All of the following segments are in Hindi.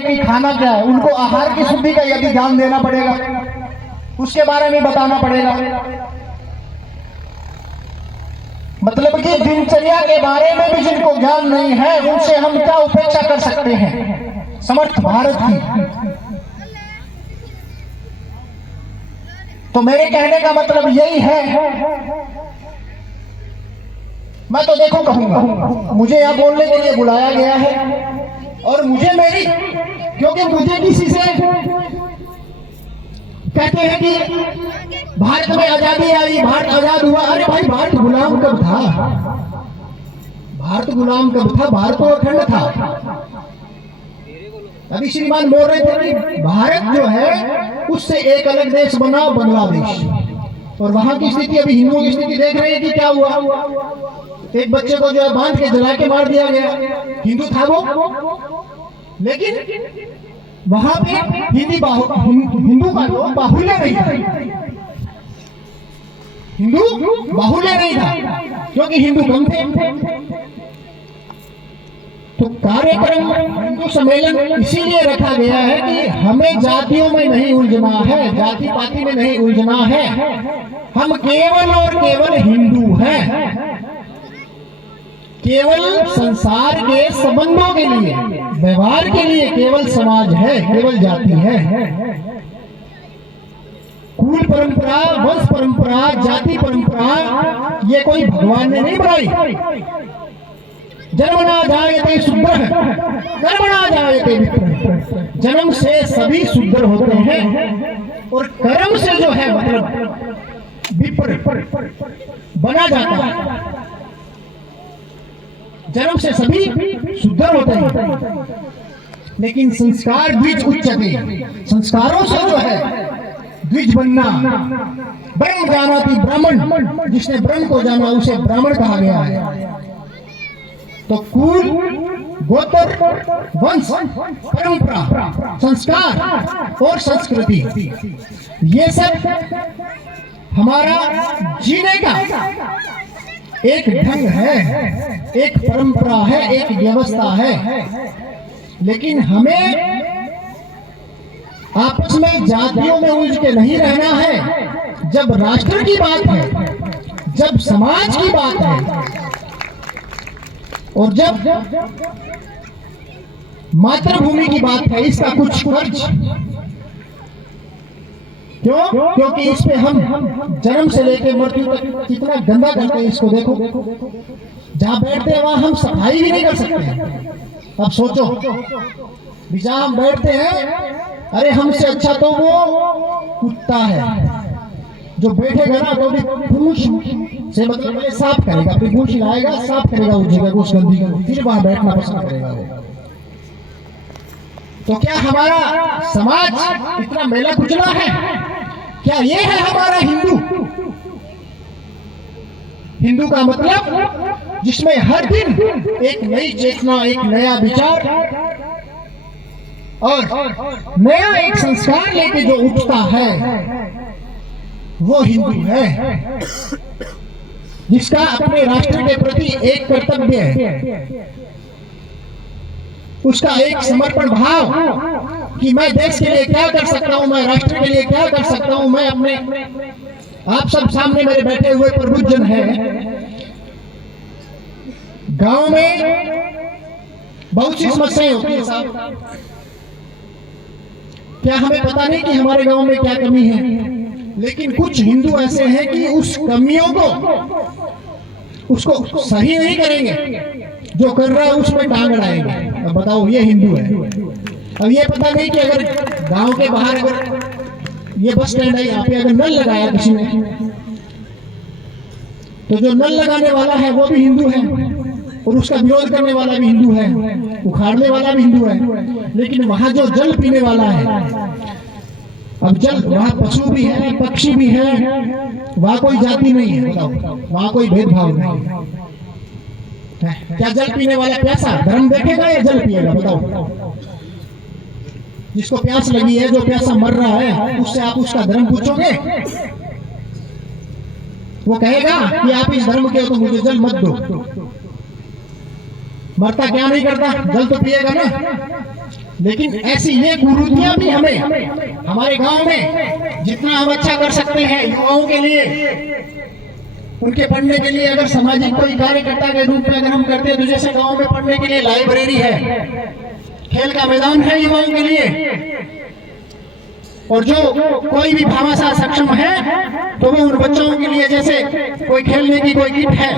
कि खाना क्या है, उनको आहार की शुद्धि का यदि ध्यान देना पड़ेगा, उसके बारे में बताना पड़ेगा। मतलब कि दिनचर्या के बारे में भी जिनको ज्ञान नहीं है, उनसे हम क्या उपेक्षा कर सकते हैं समर्थ भारत की। तो मेरे कहने का मतलब यही है, मैं तो देखो कहूंगा, मुझे यहाँ बोलने के लिए बुलाया गया है और मुझे मेरी, क्योंकि मुझे किसी से कहते हैं कि भारत में आजादी आई, भारत आजाद हुआ। अरे भाई, भारत गुलाम कब था? भारत गुलाम कब था? भारत तो अखंड था। अभी श्रीमान बोल रहे थे कि भारत जो है उससे एक अलग देश बना, बांग्लादेश, और वहां की स्थिति, अभी हिंदुओं की स्थिति देख रहे हैं कि क्या हुआ। एक बच्चे को जो है बांध के जला के मार दिया गया, हिंदू था वो, लेकिन वहां पे हिंदू का लोग बाहुल्य नहीं था, हिंदू बाहुल्य नहीं था, क्योंकि हिंदू कम थे। तो कार्यक्रम हिंदू सम्मेलन इसीलिए रखा गया है कि हमें जातियों में नहीं उलझना है, जाति पाति में नहीं उलझना है, हम केवल और केवल हिंदू हैं। केवल संसार के संबंधों के लिए, व्यवहार के लिए केवल समाज है, केवल जाति है। कुल परंपरा, वंश परंपरा, जाति परंपरा ये कोई भगवान ने नहीं बनाई। जन्मना जायते शूद्रः कर्मणा जायते विप्रः। जन्म से सभी शूद्र होते हैं और कर्म से जो है मतलब विप्र बना जाता है। जन्म से सभी शुद्ध होते हैं, लेकिन संस्कार द्विज उच्चते, संस्कारों से जो है द्विज बनना। ब्रह्म जानाति ब्राह्मण, जिसने ब्रह्म को जाना उसे ब्राह्मण कहा गया है। तो कुल, गोत्र, वंश, परंपरा, संस्कार और संस्कृति, ये सब हमारा जीने का एक ढंग है, एक परंपरा है, एक व्यवस्था है। लेकिन हमें आपस में जातियों में उलझ के नहीं रहना है। जब राष्ट्र की बात है, जब समाज की बात है, और जब मातृभूमि की बात है, इसका कुछ खर्च क्यों? क्योंकि इस पे हम जन्म से लेकर मृत्यु तक कितना गंदा करते हैं, इसको देखो। जहाँ बैठते हैं वहां हम सफाई भी नहीं कर सकते। अब सोचो, जहाँ हम बैठते हैं, अरे हमसे अच्छा तो वो कुत्ता है जो बैठेगा ना तो भी पूंछ से मतलब पहले साफ करेगा, फिर पूंछ लाएगा, साफ करेगा उस जगह को, उस गंदी को, फिर वहां बैठना पसंद करेगा वो। तो क्या हमारा समाज इतना मेला कुचला है? क्या ये है हमारा हिंदू? हिंदू का मतलब जिसमें हर दिन एक नई चेतना, एक नया विचार और नया एक संस्कार लेके जो उठता है, वो हिंदू है। जिसका अपने राष्ट्र के प्रति एक कर्तव्य है, उसका एक समर्पण भाव कि मैं देश के लिए क्या कर सकता हूं, मैं राष्ट्र के लिए क्या कर सकता हूं। मैं अपने, आप सब सामने मेरे बैठे हुए प्रबुद्धजन हैं, गांव में बहुत सी समस्याएं होती है साहब। क्या हमें पता नहीं कि हमारे गांव में क्या कमी है? लेकिन कुछ हिंदू ऐसे हैं कि उस कमियों को, उसको सही नहीं करेंगे, जो कर रहा है उसमें टांग अड़ाएंगे। अब बताओ, ये हिंदू है। अब ये पता नहीं कि अगर गांव के बाहर, अगर ये बस स्टैंड है, यहाँ पे अगर नल लगाया किसी ने, तो जो नल लगाने वाला है वो भी हिंदू है और उसका विरोध करने वाला भी हिंदू है, उखाड़ने वाला भी हिंदू है। लेकिन वहां जो जल पीने वाला है, अब जल, वहां पशु भी है, पक्षी भी है, वहां कोई जाति नहीं है, बताओ, वहां कोई भेदभाव नहीं है। क्या जल पीने वाला प्यासा धर्म देखेगा या जल पिएगा? बताओ। जिसको प्यास लगी है, जो प्यासा मर रहा है, उससे आप उसका धर्म पूछोगे? वो कहेगा कि आप इस धर्म के हो तो मुझे जल मत दो। मरता क्या नहीं करता, जल तो पिएगा ना। लेकिन ऐसी ये कुरीतियां भी हमें हमारे गांव में जितना हम अच्छा कर सकते हैं युवाओं के लिए, उनके पढ़ने के लिए, अगर सामाजिक कोई कार्यकर्ता के रूप में अगर हम करते हैं, तो जैसे गांव में पढ़ने के लिए लाइब्रेरी है, खेल का मैदान है युवाओं के लिए, और जो कोई भी भामाशाह सक्षम है तो वो उन बच्चों के लिए जैसे कोई खेलने की कोई किट है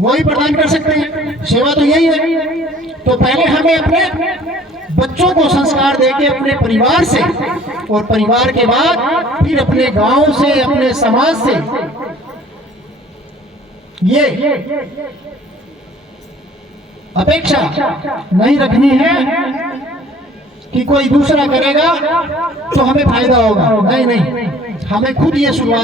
वही प्रदान कर सकते हैं। सेवा तो यही है। तो पहले हमें अपने बच्चों को संस्कार देके अपने परिवार से, और परिवार के बाद फिर अपने गांव से, अपने समाज से ये अपेक्षा नहीं रखनी है कि कोई दूसरा करेगा तो हमें फायदा होगा। नहीं नहीं, हमें खुद ये शुरुआत